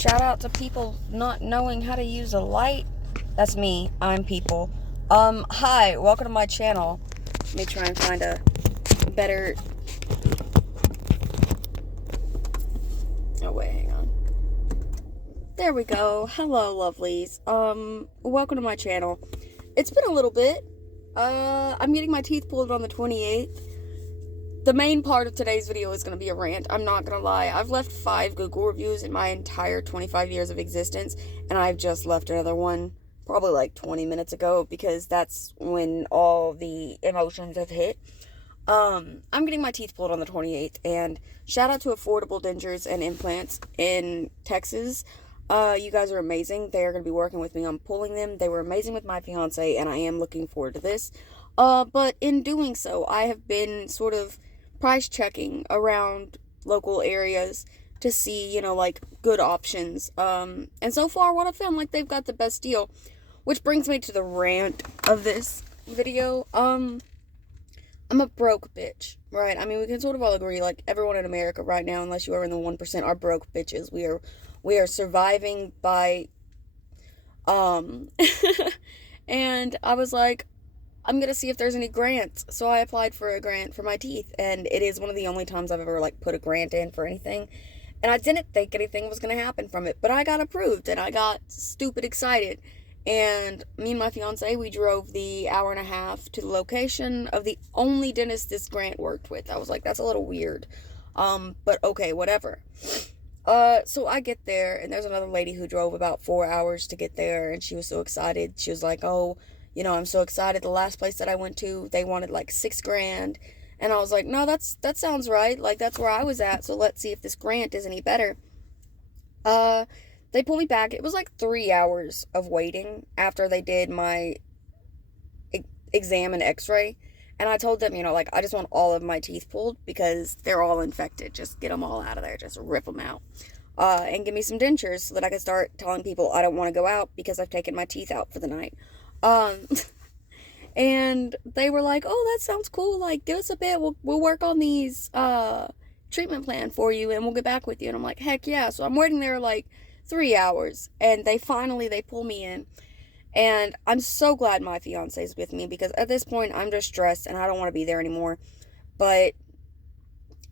Shout out to people not knowing how to use a light. That's me. I'm people. Hi, welcome to my channel. Let me try and find a better... Oh, wait, hang on. There we go. Hello, lovelies. Welcome to my channel. It's been a little bit. I'm getting my teeth pulled on the 28th. The main part of today's video is going to be a rant. I'm not going to lie. I've left 5 Google reviews in my entire 25 years of existence, and I've just left another one probably like 20 minutes ago because that's when all the emotions have hit. I'm getting my teeth pulled on the 28th, and shout out to Affordable Dentures and Implants in Texas. You guys are amazing. They are going to be working with me on pulling them. They were amazing with my fiance, and I am looking forward to this. But in doing so, I have been sort of price checking around local areas to see, like, good options. And so far, what I found, like, they've got the best deal. Which brings me to the rant of this video. I'm a broke bitch, right? I mean, we can sort of all agree, like, everyone in America right now, unless you are in the 1%, are broke bitches. We are surviving by, and I was like, I'm gonna see if there's any grants. So I applied for a grant for my teeth, and it is one of the only times I've ever, like, put a grant in for anything. And I didn't think anything was gonna happen from it, but I got approved, and I got stupid excited. And me and my fiance, we drove the hour and a half to the location of the only dentist this grant worked with. I was like, that's a little weird. But okay, whatever. So I get there, and there's another lady who drove about 4 hours to get there, and she was so excited. She was like, oh, I'm so excited. The last place that I went to, they wanted like $6,000. And I was like, no, that sounds right. Like, that's where I was at. So let's see if this grant is any better. They pulled me back. It was like 3 hours of waiting after they did my exam and x-ray. And I told them, like, I just want all of my teeth pulled because they're all infected. Just get them all out of there. Just rip them out. And give me some dentures so that I can start telling people I don't want to go out because I've taken my teeth out for the night. And they were like, oh, that sounds cool. Like, give us a bit. We'll work on these, treatment plan for you and we'll get back with you. And I'm like, heck yeah. So I'm waiting there like 3 hours, and they pull me in. And I'm so glad my fiance is with me because at this point I'm just stressed and I don't want to be there anymore. But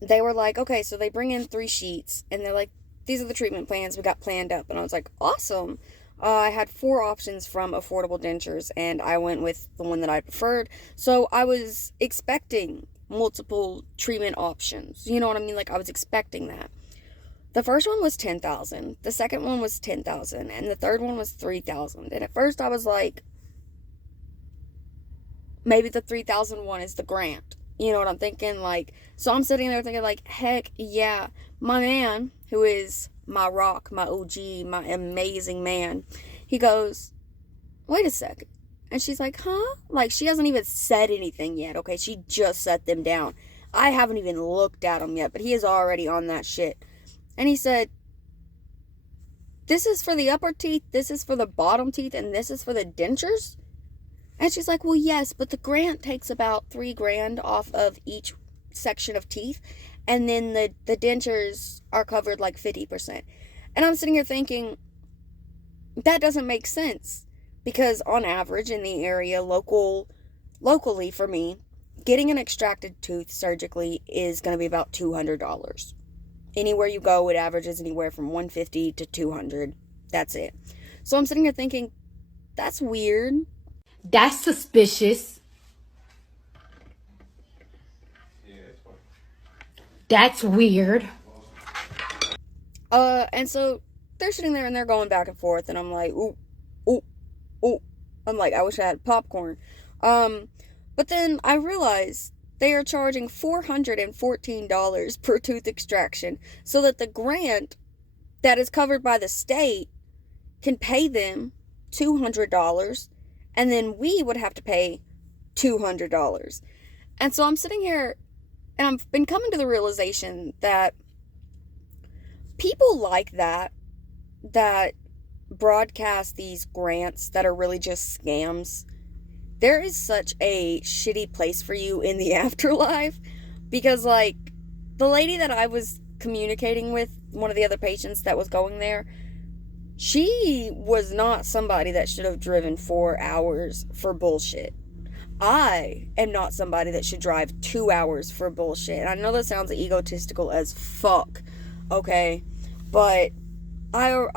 they were like, okay, so they bring in 3 sheets and they're like, these are the treatment plans we got planned up. And I was like, awesome. I had 4 options from Affordable Dentures, and I went with the one that I preferred. So I was expecting multiple treatment options. You know what I mean? Like, I was expecting that. The first one was $10,000. The second one was $10,000. And the third one was $3,000. And at first I was like, maybe the $3,000 one is the grant. You know what I'm thinking? Like, so I'm sitting there thinking, like, heck yeah. My man, who is my rock, my OG, my amazing man, he goes, wait a second. And she's like, huh? Like, she hasn't even said anything yet, okay? She just set them down. I haven't even looked at them yet, but he is already on that shit. And he said, this is for the upper teeth, this is for the bottom teeth, and this is for the dentures? And she's like, well, yes, but the grant takes about $3,000 off of each section of teeth. And then the dentures are covered like 50%. And I'm sitting here thinking, that doesn't make sense. Because on average in the area, locally for me, getting an extracted tooth surgically is going to be about $200. Anywhere you go, it averages anywhere from $150 to $200. That's it. So I'm sitting here thinking, that's weird. That's suspicious. That's weird. And so they're sitting there and they're going back and forth, and I'm like, ooh, ooh, ooh. I'm like, I wish I had popcorn. But then I realized they are charging $414 per tooth extraction so that the grant that is covered by the state can pay them $200, and then we would have to pay $200. And so I'm sitting here, and I've been coming to the realization that people like that broadcast these grants that are really just scams, there is such a shitty place for you in the afterlife. Because, like, the lady that I was communicating with, one of the other patients that was going there, She was not somebody that should have driven 4 hours for bullshit. I am not somebody that should drive 2 hours for bullshit. And I know that sounds egotistical as fuck, okay? But I'm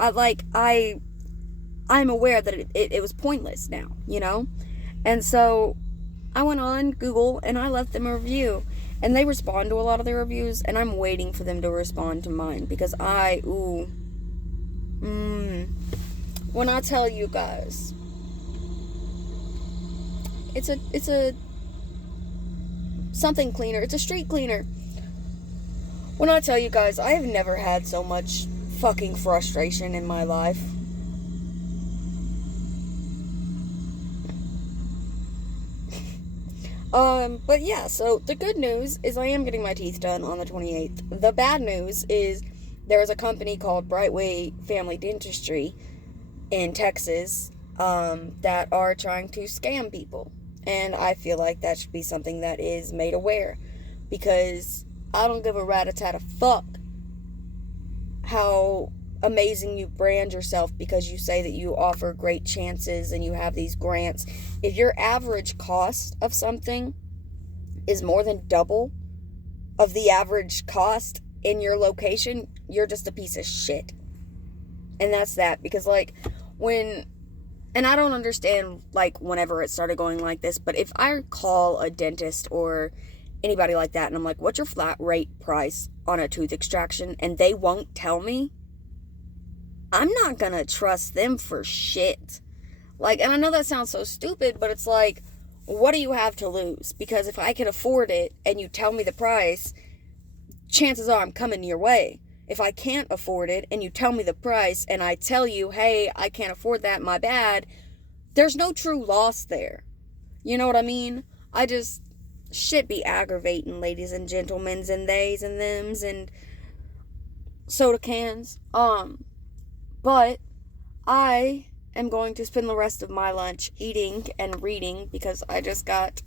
aware that it was pointless now, you know? And so I went on Google and I left them a review. And they respond to a lot of their reviews, and I'm waiting for them to respond to mine because when I tell you guys, it's a something cleaner. It's a street cleaner. When I tell you guys, I have never had so much fucking frustration in my life. But yeah, so the good news is I am getting my teeth done on the 28th. The bad news is there is a company called Brightway Family Dentistry in Texas, that are trying to scam people. And I feel like that should be something that is made aware, because I don't give a rat-a-tat-a fuck how amazing you brand yourself because you say that you offer great chances and you have these grants. If your average cost of something is more than double of the average cost in your location, you're just a piece of shit. And that's that. Because and I don't understand whenever it started going like this, but if I call a dentist or anybody like that and I'm like, what's your flat rate price on a tooth extraction, and they won't tell me, I'm not gonna trust them for shit. And I know that sounds so stupid, but it's like, what do you have to lose? Because if I can afford it and you tell me the price, chances are I'm coming your way. If I can't afford it and you tell me the price and I tell you, hey, I can't afford that, my bad, there's no true loss there. You know what I mean? Shit be aggravating, ladies and gentlemen, and theys and thems and soda cans. But I am going to spend the rest of my lunch eating and reading because I just got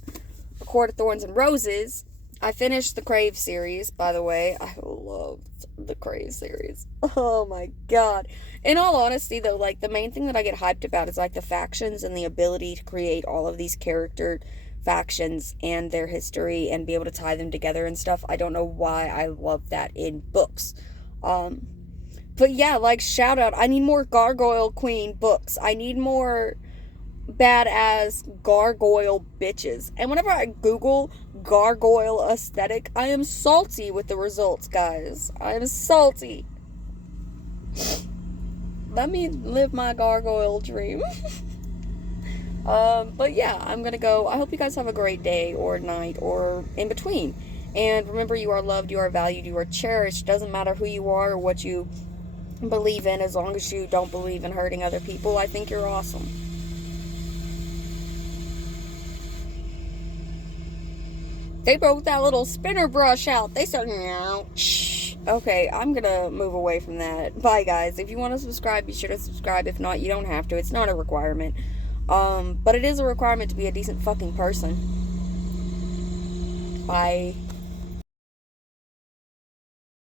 A Court of Thorns and Roses. I finished the Crave series, by the way. I loved the Crave series. Oh my god. In all honesty, though, the main thing that I get hyped about is, the factions and the ability to create all of these character factions and their history and be able to tie them together and stuff. I don't know why I love that in books. But yeah, shout out. I need more Gargoyle Queen books. I need more badass gargoyle bitches. And whenever I Google gargoyle aesthetic, I am salty with the results, guys. I am salty. Let me live my gargoyle dream. But yeah, I'm gonna go. I hope you guys have a great day or night or in between. And remember, you are loved, you are valued, you are cherished. Doesn't matter who you are or what you believe in, as long as you don't believe in hurting other people. I think you're awesome. They broke that little spinner brush out. They started, shh. Okay, I'm gonna move away from that. Bye, guys. If you want to subscribe, be sure to subscribe. If not, you don't have to. It's not a requirement. But it is a requirement to be a decent fucking person. Bye.